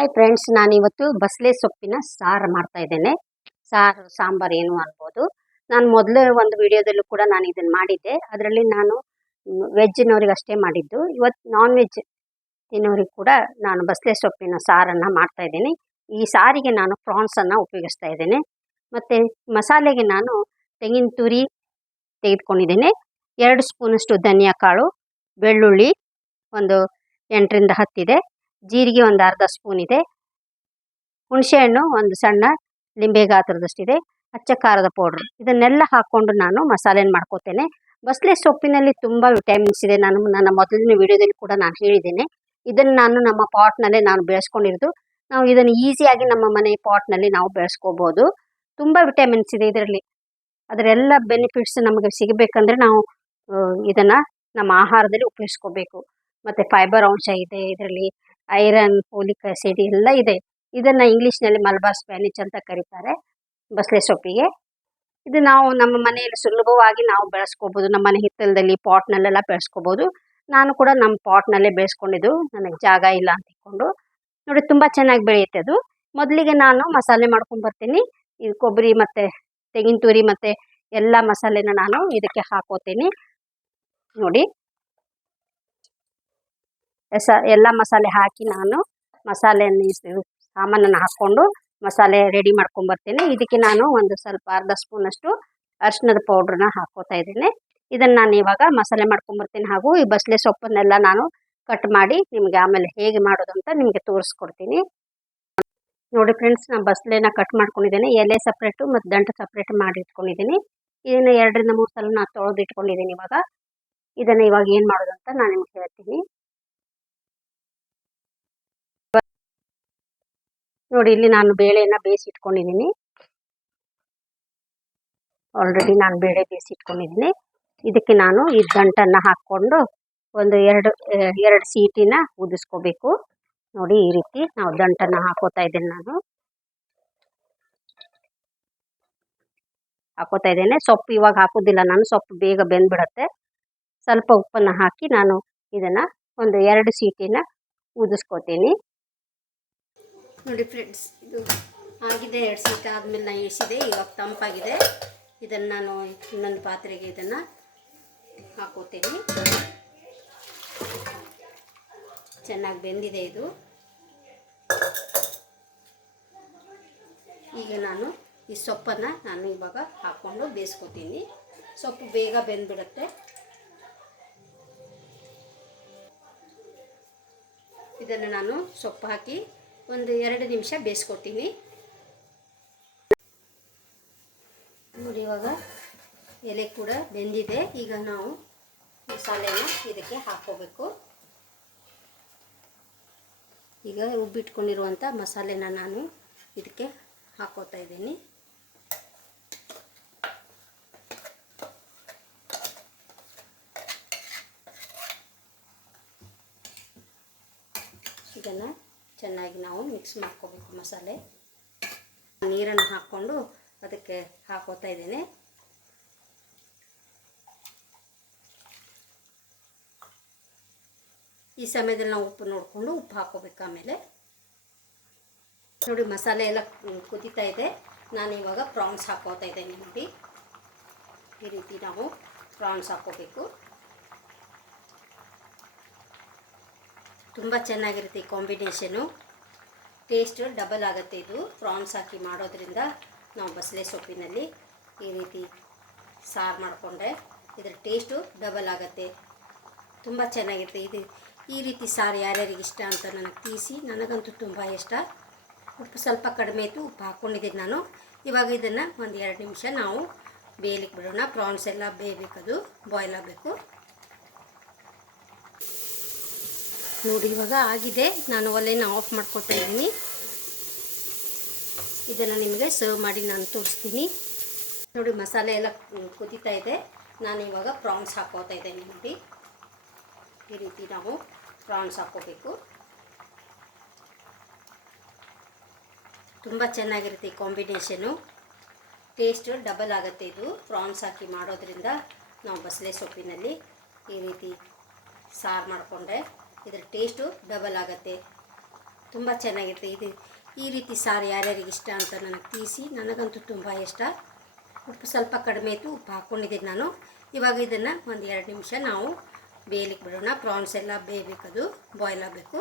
Hi friends, ನಾನಿವತ್ತು ಬಸಳೆ ಸೊಪ್ಪಿನ ಸಾರು ಮಾಡ್ತಾ ಇದ್ದೇನೆ. ಸಾರು ಸಾಂಬಾರು ಏನು ಅನ್ಬೋದು. ನಾನು ಮೊದಲೇ ಒಂದು ವಿಡಿಯೋದಲ್ಲೂ ಕೂಡ ನಾನು ಇದನ್ನು ಮಾಡಿದ್ದೆ. ಅದರಲ್ಲಿ ನಾನು ವೆಜ್ಜಿನವ್ರಿಗೆ ಅಷ್ಟೇ ಮಾಡಿದ್ದು. ಇವತ್ತು ನಾನ್ ವೆಜ್ ತಿನ್ನೋರಿಗೆ ಕೂಡ ನಾನು ಬಸಳೆ ಸೊಪ್ಪಿನ ಸಾರನ್ನು ಮಾಡ್ತಾ ಇದ್ದೇನೆ. ಈ ಸಾರಿಗೆ ನಾನು ಪ್ರಾನ್ಸನ್ನು ಉಪಯೋಗಿಸ್ತಾ ಇದ್ದೇನೆ. ಮತ್ತು ಮಸಾಲೆಗೆ ನಾನು ತೆಂಗಿನ ತುರಿ ತೆಗೆದುಕೊಂಡಿದ್ದೇನೆ. 2 ಸ್ಪೂನಷ್ಟು ಧನಿಯಾ ಕಾಳು, ಬೆಳ್ಳುಳ್ಳಿ ಒಂದು 8ರಿಂದ 10 ಇದೆ, ಜೀರಿಗೆ ಒಂದು ಅರ್ಧ ಸ್ಪೂನ್ ಇದೆ, ಹುಣಸೆಹಣ್ಣು ಒಂದು ಸಣ್ಣ ಲಿಂಬೆ ಗಾತ್ರದಷ್ಟಿದೆ, ಅಚ್ಚ ಖಾರದ ಪೌಡ್ರ್. ಇದನ್ನೆಲ್ಲ ಹಾಕ್ಕೊಂಡು ನಾನು ಮಸಾಲೆನ ಮಾಡ್ಕೋತೇನೆ. ಬಸಳೆ ಸೊಪ್ಪಿನಲ್ಲಿ ತುಂಬ ವಿಟಮಿನ್ಸ್ ಇದೆ. ನಾನು ನನ್ನ ಮೊದಲಿನ ವಿಡಿಯೋದಲ್ಲಿ ಕೂಡ ನಾನು ಹೇಳಿದ್ದೇನೆ. ಇದನ್ನು ನಾನು ನಮ್ಮ ಪಾಟ್ನಲ್ಲೇ ನಾನು ಬೆಳೆಸ್ಕೊಂಡಿರೋದು. ನಾವು ಇದನ್ನು ಈಸಿಯಾಗಿ ನಮ್ಮ ಮನೆ ಪಾಟ್ನಲ್ಲಿ ನಾವು ಬೆಳೆಸ್ಕೋಬೋದು. ತುಂಬ ವಿಟಮಿನ್ಸ್ ಇದೆ ಇದರಲ್ಲಿ. ಅದರೆಲ್ಲ ಬೆನಿಫಿಟ್ಸ್ ನಮಗೆ ಸಿಗಬೇಕಂದ್ರೆ ನಾವು ಇದನ್ನು ನಮ್ಮ ಆಹಾರದಲ್ಲಿ ಉಪಯೋಗಿಸ್ಕೋಬೇಕು. ಮತ್ತು ಫೈಬರ್ ಅಂಶ ಇದೆ ಇದರಲ್ಲಿ, ಐರನ್, ಫೋಲಿಕ್ ಆಸಿಡ್ ಎಲ್ಲ ಇದೆ. ಇದನ್ನು ಇಂಗ್ಲೀಷ್ನಲ್ಲಿ ಮಲಬಾರ್ ಸ್ಪ್ಯಾನಿಚ್ ಅಂತ ಕರೀತಾರೆ ಬಸಳೆ ಸೊಪ್ಪಿಗೆ. ಇದು ನಾವು ನಮ್ಮ ಮನೆಯಲ್ಲಿ ಸುಲಭವಾಗಿ ನಾವು ಬೆಳೆಸ್ಕೋಬೋದು. ನಮ್ಮ ಮನೆ ಹಿತ್ತಲದಲ್ಲಿ ಪಾಟ್ನಲ್ಲೆಲ್ಲ ಬೆಳೆಸ್ಕೋಬೋದು. ನಾನು ಕೂಡ ನಮ್ಮ ಪಾಟ್ನಲ್ಲೇ ಬೆಳೆಸ್ಕೊಂಡಿದ್ದು, ನನಗೆ ಜಾಗ ಇಲ್ಲ ಅಂತ ಇಟ್ಕೊಂಡು. ನೋಡಿ, ತುಂಬ ಚೆನ್ನಾಗಿ ಬೆಳೆಯುತ್ತೆ ಅದು. ಮೊದಲಿಗೆ ನಾನು ಮಸಾಲೆ ಮಾಡ್ಕೊಂಡ್ಬರ್ತೀನಿ. ಇದು ಕೊಬ್ಬರಿ ಮತ್ತು ತೆಂಗಿನ ತುರಿ ಮತ್ತು ಎಲ್ಲ ಮಸಾಲೆನ ನಾನು ಇದಕ್ಕೆ ಹಾಕೋತೀನಿ. ನೋಡಿ, ಎಲ್ಲ ಮಸಾಲೆ ಹಾಕಿ ನಾನು ಸಾಮಾನನ್ನು ಹಾಕ್ಕೊಂಡು ಮಸಾಲೆ ರೆಡಿ ಮಾಡ್ಕೊಂಬರ್ತೀನಿ. ಇದಕ್ಕೆ ನಾನು ಒಂದು ಸ್ವಲ್ಪ ಅರ್ಧ ಸ್ಪೂನಷ್ಟು ಅರಿಶಿಣದ ಪೌಡ್ರನ್ನ ಹಾಕೋತಾ ಇದ್ದೀನಿ. ಇದನ್ನು ನಾನು ಇವಾಗ ಮಸಾಲೆ ಮಾಡ್ಕೊಂಬರ್ತೀನಿ. ಹಾಗೂ ಈ ಬಸಳೆ ಸೊಪ್ಪನ್ನೆಲ್ಲ ನಾನು ಕಟ್ ಮಾಡಿ ನಿಮಗೆ ಆಮೇಲೆ ಹೇಗೆ ಮಾಡೋದು ಅಂತ ನಿಮಗೆ ತೋರಿಸ್ಕೊಡ್ತೀನಿ. ನೋಡಿ ಫ್ರೆಂಡ್ಸ್, ನಾನು ಬಸಳೆನ ಕಟ್ ಮಾಡ್ಕೊಂಡಿದ್ದೇನೆ. ಎಲೆ ಸಪ್ರೇಟು ಮತ್ತು ದಂಟು ಸಪ್ರೇಟ್ ಮಾಡಿ ಇಟ್ಕೊಂಡಿದ್ದೀನಿ. ಇದನ್ನು 2ರಿಂದ 3 ಸಲ ನಾನು ತೊಳೆದು ಇಟ್ಕೊಂಡಿದ್ದೀನಿ. ಇದನ್ನು ಇವಾಗ ಏನು ಮಾಡೋದು ಅಂತ ನಾನು ನಿಮ್ಗೆ ಹೇಳ್ತೀನಿ. ನೋಡಿ, ಇಲ್ಲಿ ನಾನು ಬೇಳೆನ ಬೇಯಿಸಿಟ್ಕೊಂಡಿದ್ದೀನಿ. ಆಲ್ರೆಡಿ ನಾನು ಬೇಳೆ ಬೇಯಿಸಿಟ್ಕೊಂಡಿದ್ದೀನಿ. ಇದಕ್ಕೆ ನಾನು ಈ ದಂಟನ್ನು ಹಾಕ್ಕೊಂಡು ಒಂದು ಎರಡು ಸೀಟಿನ ಉದಿಸ್ಕೋಬೇಕು. ನೋಡಿ, ಈ ರೀತಿ ನಾವು ದಂಟನ್ನು ಹಾಕೋತಾ ಇದ್ದೇನೆ. ನಾನು ಹಾಕೋತಾ ಇದ್ದೇನೆ. ಸೊಪ್ಪು ಇವಾಗ ಹಾಕೋದಿಲ್ಲ ನಾನು, ಸೊಪ್ಪು ಬೇಗ ಬೆಂದ್ಬಿಡತ್ತೆ. ಸ್ವಲ್ಪ ಉಪ್ಪನ್ನು ಹಾಕಿ ನಾನು ಇದನ್ನು ಒಂದು 2 ಸೀಟಿನ ಉದಿಸ್ಕೋತೀನಿ. ನೋಡಿ ಫ್ರೆಂಡ್ಸ್, ಇದು ಆಗಿದೆ. 2 ಸೀಟ್ ಆದಮೇಲೆ ನಾನು ಇಳಿಸಿದೆ. ಇವಾಗ ತಂಪಾಗಿದೆ. ಇದನ್ನು ನಾನು ಇನ್ನೊಂದು ಪಾತ್ರೆಗೆ ಇದನ್ನು ಹಾಕೋತೀನಿ. ಚೆನ್ನಾಗಿ ಬೆಂದಿದೆ ಇದು. ಈಗ ನಾನು ಈ ಸೊಪ್ಪನ್ನು ನಾನು ಇವಾಗ ಹಾಕ್ಕೊಂಡು ಬೇಯಿಸ್ಕೊತೀನಿ. ಸೊಪ್ಪು ಬೇಗ ಬೆಂದ್ಬಿಡುತ್ತೆ. ಇದನ್ನು ನಾನು ಸೊಪ್ಪು ಹಾಕಿ ಒಂದು 2 ನಿಮಿಷ ಬೇಯಿಸ್ಕೊತೀನಿ. ನೋಡಿ, ಇವಾಗ ಎಲೆ ಕೂಡ ಬೆಂದಿದೆ. ಈಗ ನಾವು ಮಸಾಲೆನ ಇದಕ್ಕೆ ಹಾಕ್ಕೋಬೇಕು. ಈಗ ರುಬ್ಬಿಟ್ಕೊಂಡಿರುವಂಥ ಮಸಾಲೆನ ನಾನು ಇದಕ್ಕೆ ಹಾಕೋತಾ ಇದ್ದೀನಿ. ಇದನ್ನು ಚೆನ್ನಾಗಿ ನಾವು ಮಿಕ್ಸ್ ಮಾಡ್ಕೋಬೇಕು. ಮಸಾಲೆ ನೀರನ್ನು ಹಾಕ್ಕೊಂಡು ಅದಕ್ಕೆ ಹಾಕೋತಾ ಇದ್ದೇನೆ. ಈ ಸಮಯದಲ್ಲಿ ನಾವು ಉಪ್ಪು ನೋಡಿಕೊಂಡು ಉಪ್ಪು ಹಾಕೋಬೇಕು. ಆಮೇಲೆ ನೋಡಿ, ಮಸಾಲೆ ಎಲ್ಲ ಕುದೀತಾ ಇದೆ. ನಾನು ಇವಾಗ ಪ್ರಾನ್ಸ್ ಹಾಕೋತಾ ಇದ್ದೇನೆ. ನೋಡಿ, ಈ ರೀತಿ ನಾವು ಪ್ರಾನ್ಸ್ ಹಾಕೋಬೇಕು. ತುಂಬ ಚೆನ್ನಾಗಿರುತ್ತೆ ಈ ಕಾಂಬಿನೇಷನು. ಟೇಸ್ಟ್ ಡಬಲ್ ಆಗುತ್ತೆ ಇದು. ಪ್ರಾನ್ಸ್ ಹಾಕಿ ಮಾಡೋದ್ರಿಂದ ನಾವು ಬಸಳೆ ಸೊಪ್ಪಿನಲ್ಲಿ ಈ ರೀತಿ ಸಾರು ಮಾಡಿಕೊಂಡ್ರೆ ಇದರ ಟೇಸ್ಟು ಡಬಲ್ ಆಗುತ್ತೆ. ತುಂಬ ಚೆನ್ನಾಗಿರುತ್ತೆ ಇದು. ಈ ರೀತಿ ಸಾರು ಯಾರ್ಯಾರಿಗೆ ಇಷ್ಟ ಅಂತ ನನಗೆ ತಿಳಿಸಿ. ನನಗಂತೂ ತುಂಬ ಇಷ್ಟ. ಉಪ್ಪು ಸ್ವಲ್ಪ ಕಡಿಮೆ ಇತ್ತು, ಉಪ್ಪು ಹಾಕ್ಕೊಂಡಿದ್ದೀನಿ ನಾನು. ಇವಾಗ ಇದನ್ನು ಒಂದು 2 ನಿಮಿಷ ನಾವು ಬೇಯಲಿಕ್ಕೆ ಬಿಡೋಣ. ಪ್ರಾನ್ಸ್ ಎಲ್ಲ ಬೇಯಬೇಕದು, ಬಾಯ್ಲ್ ಆಗಬೇಕು. ನೋಡಿ, ಇವಾಗ ಆಗಿದೆ. ನಾನು ಒಲೆನ ಆಫ್ ಮಾಡ್ಕೊತಾ ಇದ್ದೀನಿ. ಇದನ್ನು ನಿಮಗೆ ಸರ್ವ್ ಮಾಡಿ ನಾನು ತೋರಿಸ್ತೀನಿ. ನೋಡಿ, ಮಸಾಲೆ ಎಲ್ಲ ಕುದೀತಾ ಇದೆ. ನಾನು ಇವಾಗ ಪ್ರಾನ್ಸ್ ಹಾಕೋತಾ ಇದ್ದೇನೆ. ನೋಡಿ, ಈ ರೀತಿ ನಾವು ಪ್ರಾನ್ಸ್ ಹಾಕೋಬೇಕು. ತುಂಬ ಚೆನ್ನಾಗಿರುತ್ತೆ ಈ ಕಾಂಬಿನೇಷನು. ಟೇಸ್ಟ್ ಡಬಲ್ ಆಗುತ್ತೆ ಇದು. ಪ್ರಾನ್ಸ್ ಹಾಕಿ ಮಾಡೋದ್ರಿಂದ ನಾವು ಬಸಳೆ ಸೊಪ್ಪಿನಲ್ಲಿ ಈ ರೀತಿ ಸಾರು ಮಾಡಿಕೊಂಡ್ರೆ ಇದರ ಟೇಸ್ಟು ಡಬಲ್ ಆಗುತ್ತೆ. ತುಂಬ ಚೆನ್ನಾಗಿರುತ್ತೆ. ಇದು ಈ ರೀತಿ ಸಾರು ಯಾರ್ಯಾರಿಗೆ ಇಷ್ಟ ಅಂತ ನನಗೆ ತಿಳಿಸಿ. ನನಗಂತೂ ತುಂಬ ಇಷ್ಟ. ಉಪ್ಪು ಸ್ವಲ್ಪ ಕಡಿಮೆ ಇತ್ತು, ಉಪ್ಪು ಹಾಕ್ಕೊಂಡಿದ್ದೀನಿ ನಾನು. ಇವಾಗ ಇದನ್ನು ಒಂದು 2 ನಿಮಿಷ ನಾವು ಬೇಯಲಿಕ್ಕೆ ಬಿಡೋಣ. ಪ್ರಾನ್ಸ್ ಎಲ್ಲ ಬೇಯಬೇಕದು, ಬಾಯ್ಲ್ ಆಗಬೇಕು.